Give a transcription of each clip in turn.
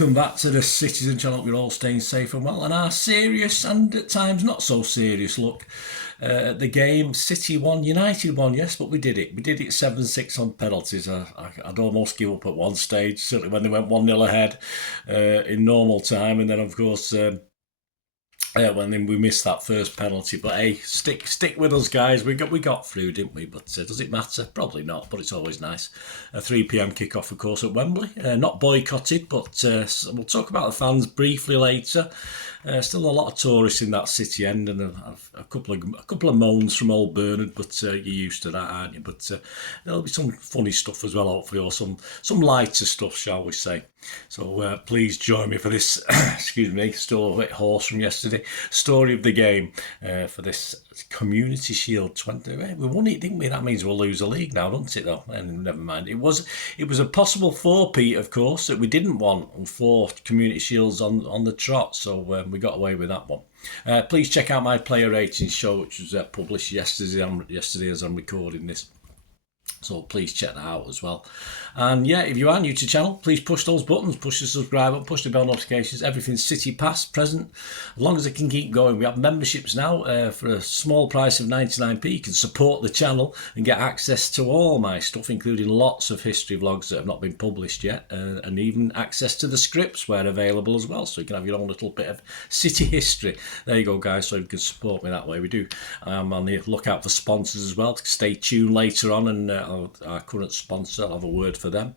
Welcome back to the Citizen Channel. Hope you're all staying safe and well. And our serious and at times not so serious look at the game. City won, United won, yes, but we did it. We did it 7-6 on penalties. I'd almost give up at one stage, certainly when they went 1-0 ahead in normal time. And then, of course, when we missed that first penalty. But hey, stick with us, guys. We got through, didn't we? But does it matter? Probably not, but it's always nice. A 3 p.m. kick-off, of course, at Wembley. Not boycotted, but we'll talk about the fans briefly later. Still a lot of tourists in that city end, and a couple of moans from old Bernard, but you're used to that, aren't you? But there'll be some funny stuff as well, hopefully, or some lighter stuff, shall we say. So please join me for this, excuse me, still a bit hoarse from yesterday, story of the game for this Community Shield 20. We won it, didn't we? That means we'll lose the league now, doesn't it, though? And never mind. It was a possible 4-peat, of course, that we didn't want, and 4 Community Shields on the trot, so we got away with that one. Please check out my player ratings show, which was published yesterday as I'm recording this. So please check that out as well. And yeah, if you are new to the channel, please push those buttons, push the subscribe button, push the bell notifications, everything's City past, present, as long as it can keep going. We have memberships now for a small price of 99p. You can support the channel and get access to all my stuff, including lots of history vlogs that have not been published yet, and even access to the scripts where available as well, so you can have your own little bit of City history. There you go, guys, so you can support me that way. We do. I'm on the lookout for sponsors as well. Stay tuned later on, and our current sponsor, I'll have a word for them.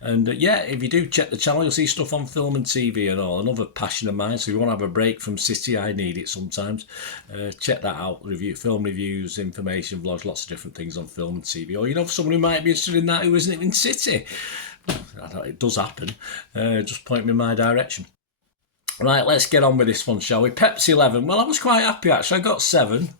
And yeah, if you do check the channel, you'll see stuff on film and TV and all. Another passion of mine, so if you want to have a break from City, I need it sometimes. Check that out. Film reviews, information vlogs, lots of different things on film and TV. Or you know, someone who might be interested in that who isn't in City. It does happen. Just point me in my direction. Right, let's get on with this one, shall we? Pepsi 11. Well, I was quite happy, actually. I got 7.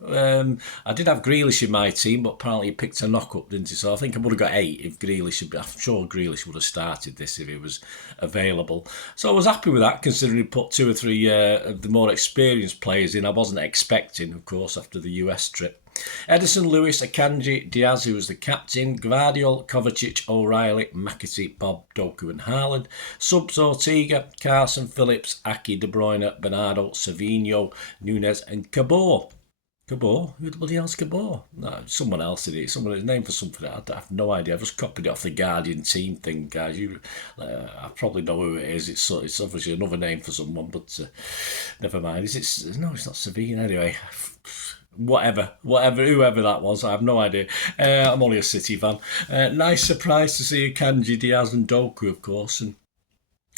I did have Grealish in my team, but apparently he picked a knock-up, didn't he? So I think I would have got 8 if Grealish had been... I'm sure Grealish would have started this if he was available. So I was happy with that, considering he put 2 or 3 of the more experienced players in. I wasn't expecting, of course, after the US trip. Edison, Lewis, Akanji, Diaz, who was the captain, Gvardiol, Kovacic, O'Reilly, McAtee, Bob, Doku and Haaland, subs Ortega, Carson, Phillips, Aki, De Bruyne, Bernardo, Savinho, Nunes and Cabot. Cabot? Who the bloody hell's Cabot? No, someone else did it. Someone's name for something. I have no idea. I've just copied it off the Guardian team thing, guys. I probably know who it is. It's obviously another name for someone, but never mind. No, it's not Savinho. Anyway, whoever that was, I have no idea. I'm only a City fan. Nice surprise to see Akanji, Diaz and Doku, of course, and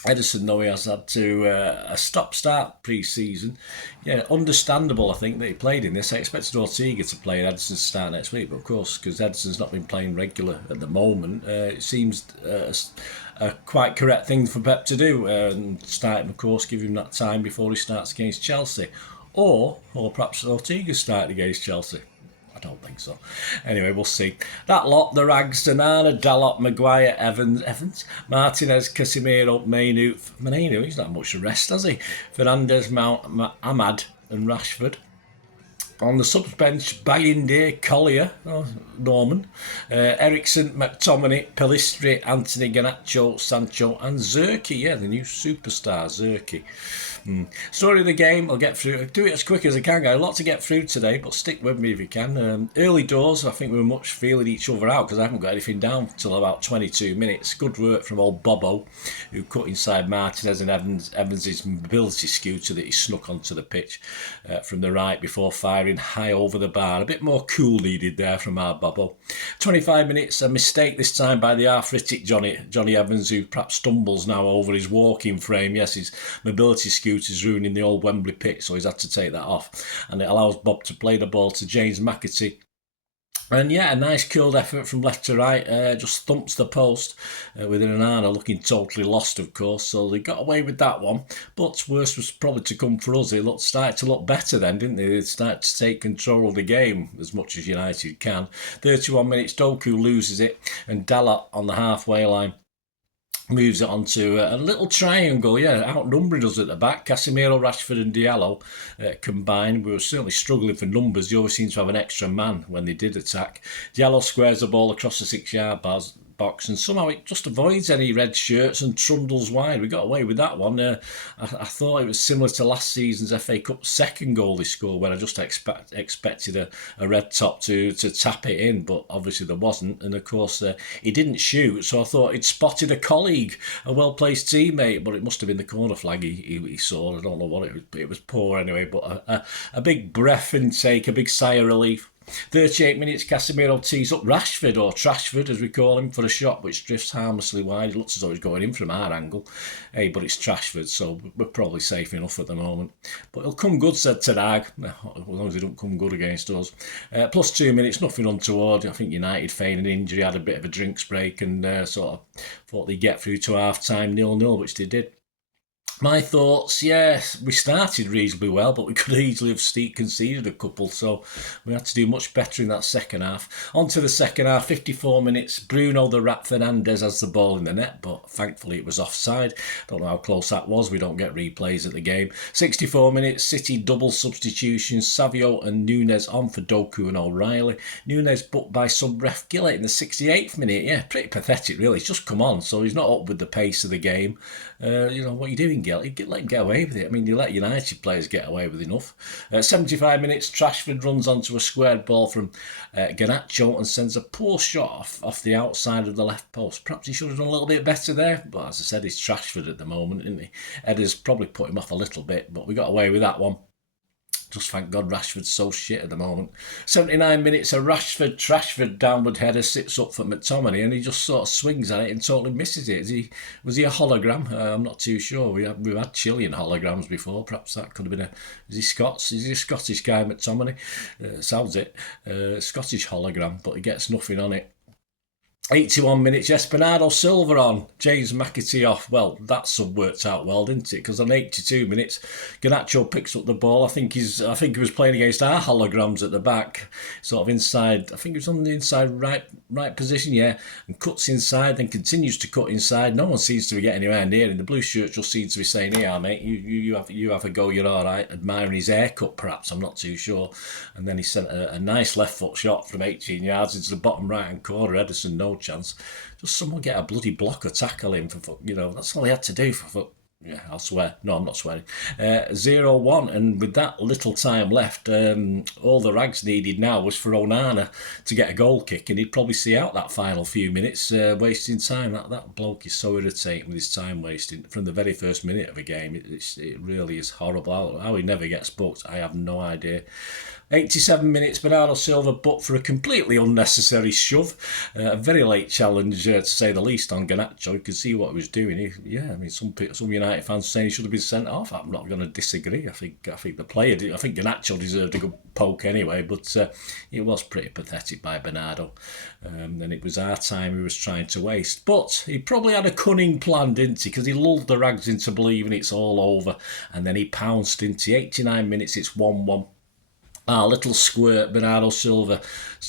Edison, though he has had to a stop-start pre-season. Yeah, understandable, I think, that he played in this. I expected Ortega to play and Edison to start next week, but of course, because Edison's not been playing regular at the moment, it seems a quite correct thing for Pep to do, and start him, of course, give him that time before he starts against Chelsea. Or perhaps Ortega started against Chelsea. I don't think so. Anyway, we'll see. That lot, the Rags, Danana, Dalot, Maguire, Evans, Martinez, Casemiro, Mainoo, he's not much rest, has he? Fernandes, Ahmad and Rashford. On the subs bench, Bayindir, Collier, Norman, Ericsson, McTominay, Pellistri, Anthony, Garnacho, Sancho and Zerki. Yeah, the new superstar, Zerki. Story of the game, I'll get through. Do it as quick as I can, guys. A lot to get through today, but stick with me if you can. Early doors, I think we were much feeling each other out because I haven't got anything down till about 22 minutes. Good work from old Bobo, who cut inside Martinez and Evans' mobility scooter that he snuck onto the pitch from the right before firing high over the bar. A bit more cool needed there from our Bobo. 25 minutes, a mistake this time by the arthritic Johnny Evans, who perhaps stumbles now over his walking frame. Yes, his mobility scooter is ruining the old Wembley pitch, so he's had to take that off, and it allows Bob to play the ball to James McAtee. And yeah, a nice curled effort from left to right, just thumps the post with Onana looking totally lost, of course, so they got away with that one. But worse was probably to come for us. They started to look better then, didn't they? They started to take control of the game as much as United can. 31 minutes, Doku loses it, and Dalot on the halfway line moves it onto a little triangle, outnumbering us at the back. Casemiro, Rashford and Diallo combined. We were certainly struggling for numbers. They always seemed to have an extra man when they did attack. Diallo squares the ball across the 6-yard box, and somehow it just avoids any red shirts and trundles wide. We got away with that one. I thought it was similar to last season's FA Cup second goal they scored, where I just expected a red top to tap it in, but obviously there wasn't. And of course, he didn't shoot, so I thought he'd spotted a colleague, a well-placed teammate, but it must have been the corner flag he saw. I don't know what it was, but it was poor anyway. But a big breath intake, a big sigh of relief. 38 minutes, Casemiro tees up Rashford, or Trashford as we call him, for a shot which drifts harmlessly wide. It looks as though he's going in from our angle. Hey, but it's Trashford, so we're probably safe enough at the moment. But he'll come good, said Tenag, as long as he don't come good against us. Plus 2 minutes, nothing untoward. I think United feigning an injury, had a bit of a drinks break, and sort of thought they'd get through to half-time 0-0, which they did. My thoughts, yes, we started reasonably well, but we could easily have conceded a couple, so we had to do much better in that second half. On to the second half, 54 minutes, Bruno the Rat Fernandes has the ball in the net, but thankfully it was offside. Don't know how close that was, we don't get replays at the game. 64 minutes, City double substitution, Savio and Nunes on for Doku and O'Reilly. Nunes booked by sub-ref Gillett in the 68th minute, yeah, pretty pathetic really, he's just come on, so he's not up with the pace of the game. What are you doing, Gillett? Let him get away with it. I mean, you let United players get away with enough. 75 minutes, Trashford runs onto a squared ball from Garnacho and sends a poor shot off the outside of the left post. Perhaps he should have done a little bit better there, but as I said, he's Trashford at the moment, isn't he? Edda's probably put him off a little bit, but we got away with that one. Just thank God Rashford's so shit at the moment. 79 minutes, a Trashford downward header sits up for McTominay, and he just sort of swings at it and totally misses it. Was he a hologram? I'm not too sure. We've had Chilean holograms before. Perhaps that could have been is he Scots? Is he a Scottish guy, McTominay? Sounds it. Scottish hologram, but he gets nothing on it. 81 minutes, yes, Bernardo Silva on, James McAtee off. Well, that sub worked out well, didn't it? Because on 82 minutes, Garnacho picks up the ball. I think he was playing against our holograms at the back, sort of inside. I think he was on the inside right position, yeah, and cuts inside, then continues to cut inside. No one seems to be getting anywhere near him. The blue shirt just seems to be saying, "Yeah, mate, you have a go. You're all right." Admiring his haircut, perhaps. I'm not too sure. And then he sent a nice left foot shot from 18 yards into the bottom right hand corner. Ederson, no chance. Just someone get a bloody block or tackle him for that's all he had to do for yeah, I'll swear. No, I'm not swearing. 0-1, and with that little time left, all the rags needed now was for Onana to get a goal kick, and he'd probably see out that final few minutes, wasting time. That bloke is so irritating with his time wasting from the very first minute of a game. It really is horrible. How he never gets booked, I have no idea. 87 minutes, Bernardo Silva booked for a completely unnecessary shove. A very late challenge, to say the least, on Garnacho. You could see what he was doing. Some United fans saying he should have been sent off. I'm not going to disagree. I think the player did. I think Garnacho deserved a good poke anyway, but it was pretty pathetic by Bernardo. And it was our time he was trying to waste. But he probably had a cunning plan, didn't he? Because he lulled the rags into believing it's all over. And then he pounced into 89 minutes, it's 1-1. Our little squirt, Bernardo Silva,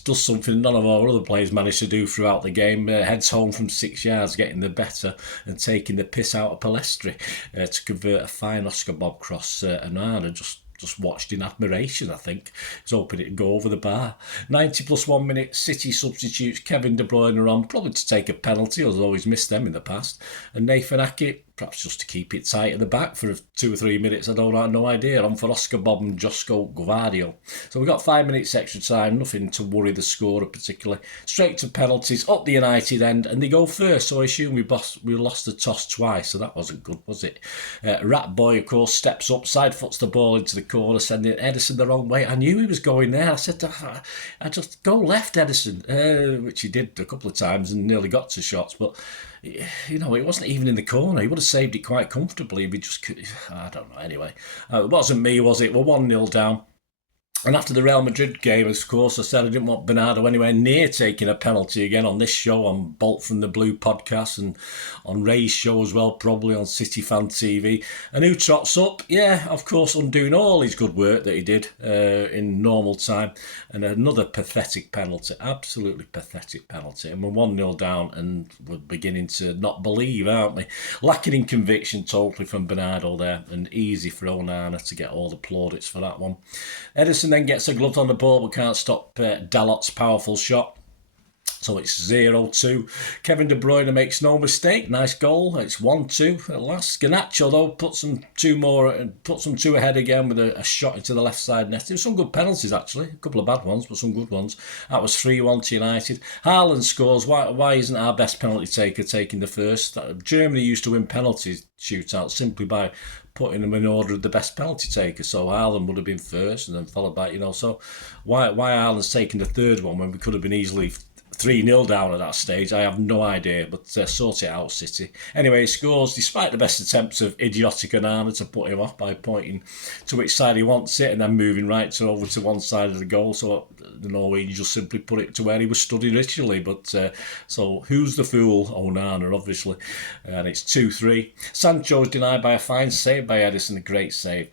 does something none of our other players managed to do throughout the game. Heads home from 6 yards, getting the better and taking the piss out of Palestri to convert a fine Oscar Bob cross. And I just watched in admiration, I think. I was hoping it'd go over the bar. 90 plus 1 minute, City substitutes Kevin De Bruyne on, probably to take a penalty, although he's missed them in the past. And Nathan Ake, perhaps just to keep it tight at the back for 2 or 3 minutes, I have no idea. On for Oscar Bob and Josko Gvardio. So we've got 5 minutes extra time, nothing to worry the scorer particularly. Straight to penalties, up the United end, and they go first, so I assume we lost the toss twice, so that wasn't good, was it? Rat Boy, of course, steps up, side foots the ball into the corner, sending Ederson the wrong way. I knew he was going there. I said, I just go left, Ederson, which he did a couple of times and nearly got to shots, but it wasn't even in the corner. He would have saved it quite comfortably if he just could. I don't know. Anyway, it wasn't me, was it? We're 1-0 down. And after the Real Madrid game, of course, I said I didn't want Bernardo anywhere near taking a penalty again on this show, on Bolt from the Blue podcast, and on Ray's show as well, probably on City Fan TV. And who trots up? Yeah, of course, undoing all his good work that he did in normal time. And another pathetic penalty, absolutely pathetic penalty. And we're 1-0 down, and we're beginning to not believe, aren't we? Lacking in conviction totally from Bernardo there, and easy for Onana to get all the plaudits for that one. Ederson then gets a glove on the ball but can't stop Dalot's powerful shot. So it's 0-2. Kevin De Bruyne makes no mistake. Nice goal. It's 1-2 at last. Garnacho, though, puts them two ahead again with a shot into the left side net. There were some good penalties, actually. A couple of bad ones, but some good ones. That was 3-1 to United. Haaland scores. Why isn't our best penalty taker taking the first? Germany used to win penalties shootouts simply by putting them in order of the best penalty taker. So Haaland would have been first and then followed by, so why Haaland's taking the third one when we could have been easily 3-0 down at that stage, I have no idea, but sort it out, City. Anyway, he scores despite the best attempts of idiotic Onana to put him off by pointing to which side he wants it and then moving right over to one side of the goal. So the Norwegian just simply put it to where he was stood originally. But so who's the fool? Onana, obviously. And it's 2-3. Sancho's denied by a fine save by Edison, a great save.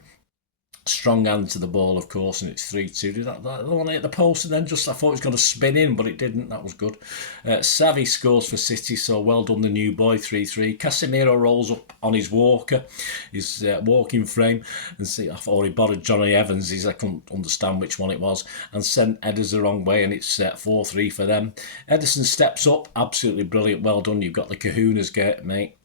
Strong hand to the ball, of course, and it's 3-2. Did that one hit the post and then I thought it was going to spin in, but it didn't. That was good. Xavi scores for City, so well done the new boy, 3-3. Casemiro rolls up on his walker, his walking frame, and see, I thought he bothered Johnny Evans, I couldn't understand which one it was, and sent Edders the wrong way, and it's 4-3 for them. Edison steps up, absolutely brilliant, well done. You've got the kahunas, mate.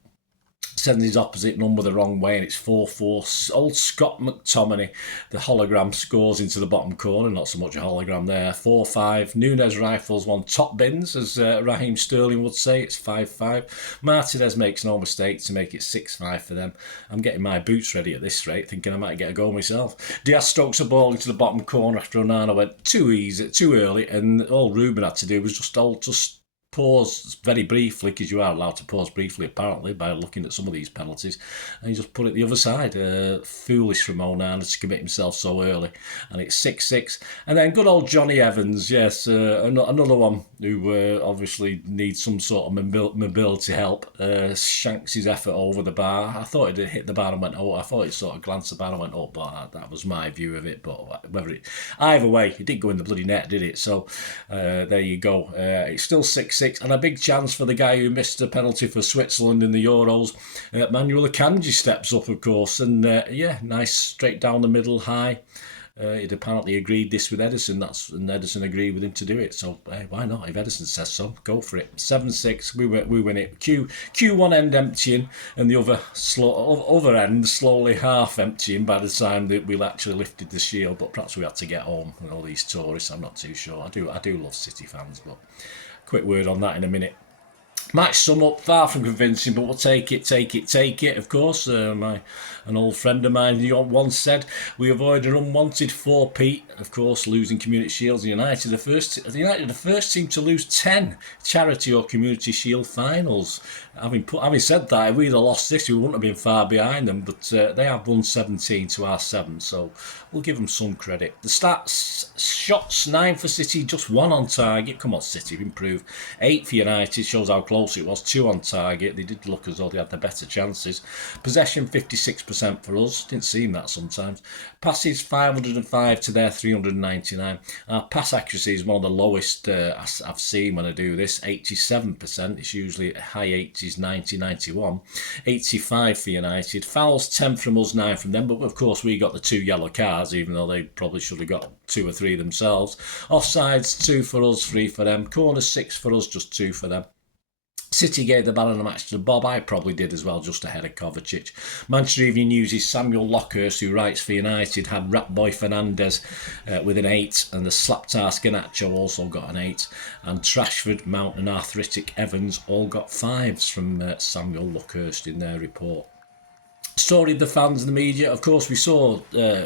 Sending his opposite number the wrong way, and it's 4-4. Old Scott McTominay, the hologram, scores into the bottom corner. Not so much a hologram there. 4-5. Nunes rifles one top bins, as Raheem Sterling would say. It's 5-5. Martinez makes no mistake to make it 6-5 for them. I'm getting my boots ready at this rate, thinking I might get a goal myself. Diaz strokes a ball into the bottom corner after Onana went too early, and all Ruben had to do was just pause very briefly, because you are allowed to pause briefly apparently by looking at some of these penalties, and he just put it the other side. Foolish from Onana to commit himself so early, and it's 6-6. And then good old Johnny Evans, yes, another one who obviously needs some sort of mobility help, shanks his effort over the bar. I thought it hit the bar and went, I thought it sort of glanced the bar and went, but that was my view of it. But either way, it didn't go in the bloody net, did it? So there you go. It's still 6-6. And a big chance for the guy who missed a penalty for Switzerland in the Euros. Manuel Akanji steps up, of course, and nice straight down the middle, high. He'd apparently agreed this with Edison, and Edison agreed with him to do it. So why not? If Edison says so, go for it. 7-6, we win it. Q1 end emptying, and the other end slowly half emptying by the time that we actually lifted the shield. But perhaps we had to get home and all these tourists. I'm not too sure. I do love City fans, but quick word on that in a minute. Match sum up, far from convincing, but we'll take it. Of course, an old friend of mine once said, we avoid an unwanted 4-peat. Of course, losing Community Shields. United the first team to lose 10 charity or Community Shield finals. Having said that, if we'd have lost this, we wouldn't have been far behind them, but they have won 17 to our 7, so we'll give them some credit. The stats: shots 9 for City, just 1 on target. Come on, City, improved. 8 for United, shows how close it was. 2 on target. They did look as though they had the better chances. Possession 56% for us. Didn't seem that sometimes. Passes 505 to their 399. Our pass accuracy is one of the lowest I've seen when I do this. 87%. It's usually high 80s, 90, 91. 85 for United. Fouls 10 from us, 9 from them. But of course we got the 2 yellow cards, even though they probably should have got 2 or 3 themselves. Offsides 2 for us, 3 for them. Corners 6 for us, just 2 for them. City gave the man of the match to Bob. I probably did as well, just ahead of Kovacic. Manchester Evening News' Samuel Lockhurst, who writes for United, had Ratboy Fernandez with an 8, and the slaptask Garnacho also got an 8, and Trashford, Mount and Arthritic Evans all got 5s from Samuel Lockhurst in their report. Story of the fans and the media. Of course, we saw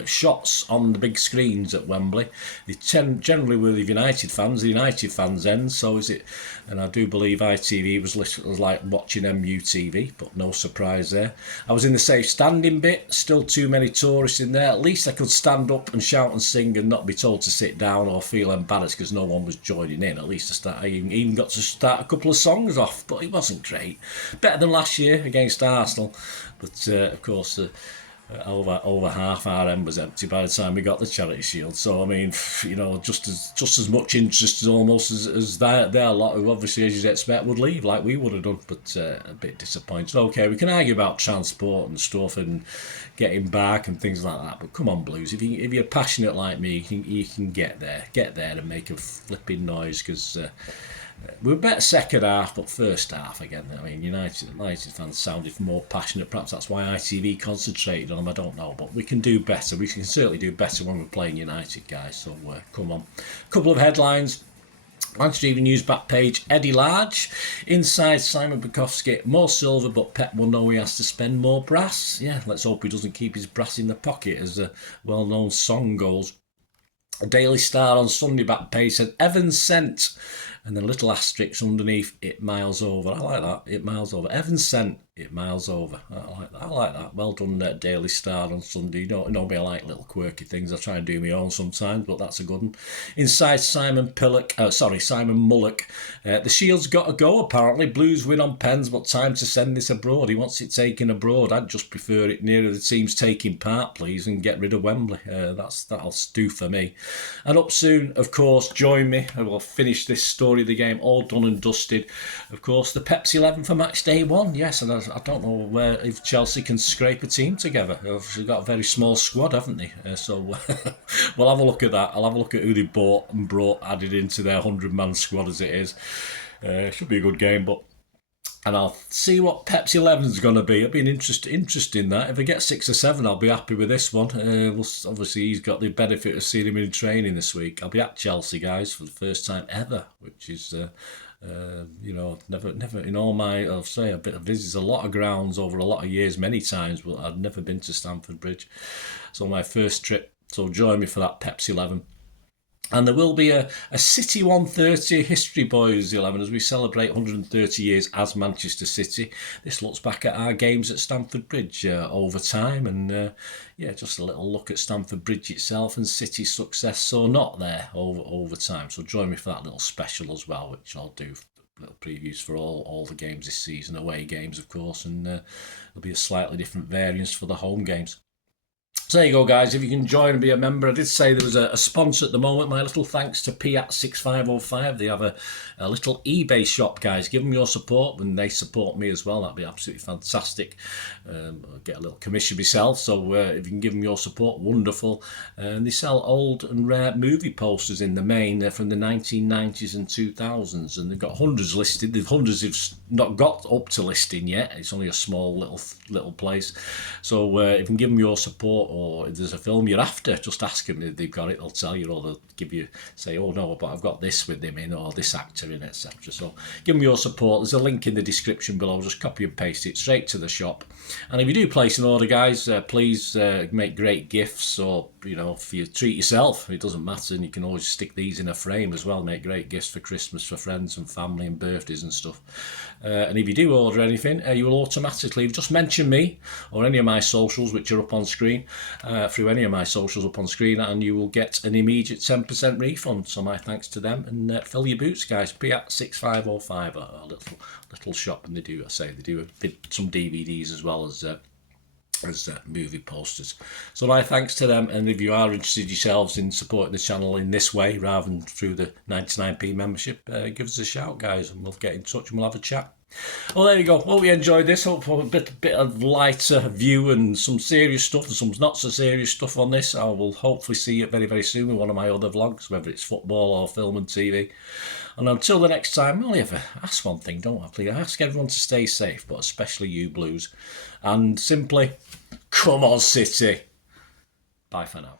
shots on the big screens at Wembley. They generally were the United fans end, so is it? And I do believe ITV was like watching MUTV, but no surprise there. I was in the safe standing bit, still too many tourists in there. At least I could stand up and shout and sing and not be told to sit down or feel embarrassed because no one was joining in. At least I even got to start a couple of songs off, but it wasn't great. Better than last year against Arsenal. But of course, over half our end was empty by the time we got the Charity Shield. So I mean, just as much interest as almost as their lot, who obviously, as you'd expect, would leave like we would have done. But a bit disappointed. Okay, we can argue about transport and stuff and getting back and things like that. But come on, Blues, if you're passionate like me, you can get there and make a flipping noise, because We were better second half, but first half again. I mean, United fans sounded more passionate. Perhaps that's why ITV concentrated on them. I don't know, but we can do better. We can certainly do better when we're playing United, guys. So come on. A couple of headlines. Manchester Evening News back page, Eddie Large. Inside, Simon Bukowski, more silver, but Pep will know he has to spend more brass. Yeah, let's hope he doesn't keep his brass in the pocket, as a well-known song goes. A Daily Star on Sunday back page said, Evans sent, and then a little asterisk underneath, it miles over. I like that, it miles over. Evans sent, it miles over. I like that. Well done, Daily Star on Sunday. You know me, I like little quirky things. I try and do my own sometimes, but that's a good one. Inside, Simon Mullock. The Shield's got to go, apparently. Blues win on pens, but time to send this abroad. He wants it taken abroad. I'd just prefer it nearer the teams taking part, please, and get rid of Wembley. That'll do for me. And up soon, of course, join me. I will finish this story of the game, all done and dusted. Of course, the Pepsi 11 for match day 1. Yes, and I don't know if Chelsea can scrape a team together. They've got a very small squad, haven't they? So we'll have a look at that. I'll have a look at who they bought and brought, added into their 100-man squad as it is. Should be a good game, and I'll see what Pepsi 11's going to be. It'll be an interesting that. If I get 6 or 7, I'll be happy with this one. Obviously, he's got the benefit of seeing him in training this week. I'll be at Chelsea, guys, for the first time ever, which is... never in all my, I'll say, a bit of visits, a lot of grounds over a lot of years, many times, but I've never been to Stamford Bridge. So my first trip, so join me for that Pepsi 11. And there will be a City 130 History Boys 11 as we celebrate 130 years as Manchester City. This looks back at our games at Stamford Bridge over time, and just a little look at Stamford Bridge itself and City's success or not there over time. So join me for that little special as well, which I'll do. Little previews for all the games this season, away games of course, and there'll be a slightly different variance for the home games. So there you go, guys. If you can join and be a member, I did say there was a sponsor at the moment. My little thanks to Piat6505. They have a little eBay shop, guys. Give them your support, and they support me as well. That'd be absolutely fantastic. I'll get a little commission myself, so if you can give them your support, wonderful. And they sell old and rare movie posters in the main. They're from the 1990s and 2000s, and they've got hundreds listed. They've hundreds who've not got up to listing yet. It's only a small little place. So if you can give them your support, or if there's a film you're after, just ask them if they've got it. They'll tell you, or they'll give you, say, oh no, but I've got this with him in, or this actor in, etc. So give them your support. There's a link in the description below. Just copy and paste it straight to the shop. And if you do place an order, guys, please make great gifts, or if you treat yourself, it doesn't matter, and you can always stick these in a frame as well. Make great gifts for Christmas, for friends and family and birthdays and stuff. And if you do order anything, you will automatically just mention me or any of my socials, which are up on screen, through any of my socials up on screen, and you will get an immediate 10% refund. So my thanks to them, and fill your boots, guys. Piat6505, a little shop, and they do some DVDs as well as movie posters. So my thanks to them, and if you are interested yourselves in supporting the channel in this way rather than through the 99p membership, give us a shout, guys, and we'll get in touch and we'll have a chat. Well, there you go. Hope you enjoyed this. Hope for a bit of lighter view and some serious stuff and some not so serious stuff on this. I will hopefully see you very, very soon with one of my other vlogs, whether it's football or film and TV. And until the next time, I only ever ask one thing, don't I? Please ask everyone to stay safe, but especially you Blues. And simply, come on City. Bye for now.